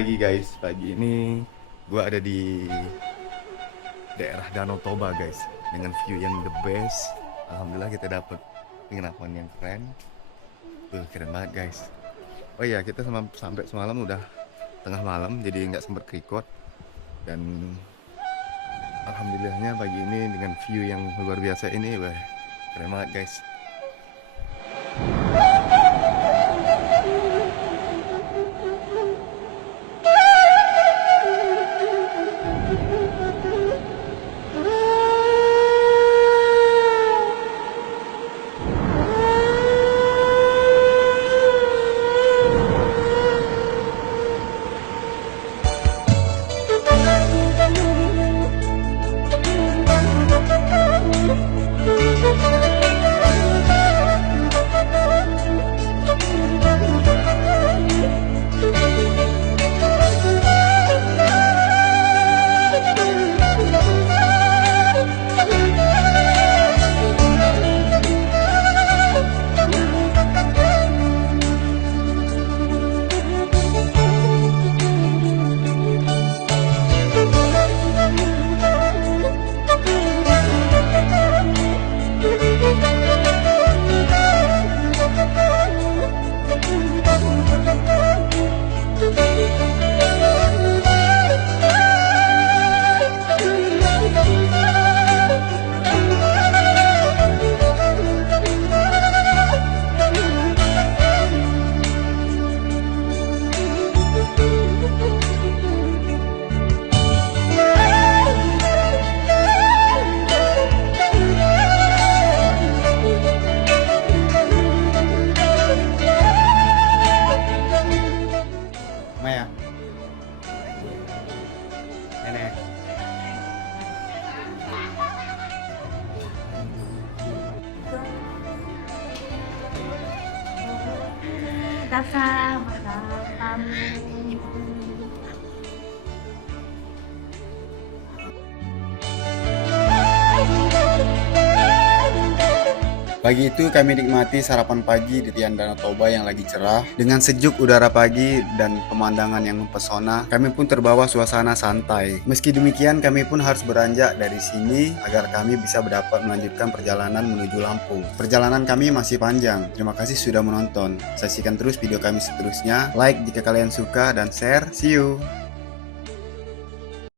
pagi guys. Pagi ini gua ada di daerah Danau Toba guys, dengan view yang the best. Alhamdulillah kita dapat penginapan yang keren. Tuh keren banget guys. Oh iya, kita sampai semalam udah tengah malam, jadi nggak sempat record. Dan alhamdulillahnya pagi ini dengan view yang luar biasa ini, wah keren banget guys. Maya, nenek. Kakak, Pagi itu kami nikmati sarapan pagi di Tian Danau Toba yang lagi cerah. Dengan sejuk udara pagi dan pemandangan yang mempesona, kami pun terbawa suasana santai. Meski demikian, kami pun harus beranjak dari sini agar kami bisa dapat melanjutkan perjalanan menuju Lampung. Perjalanan kami masih panjang. Terima kasih sudah menonton. Saksikan terus video kami seterusnya. Like jika kalian suka dan share. See you!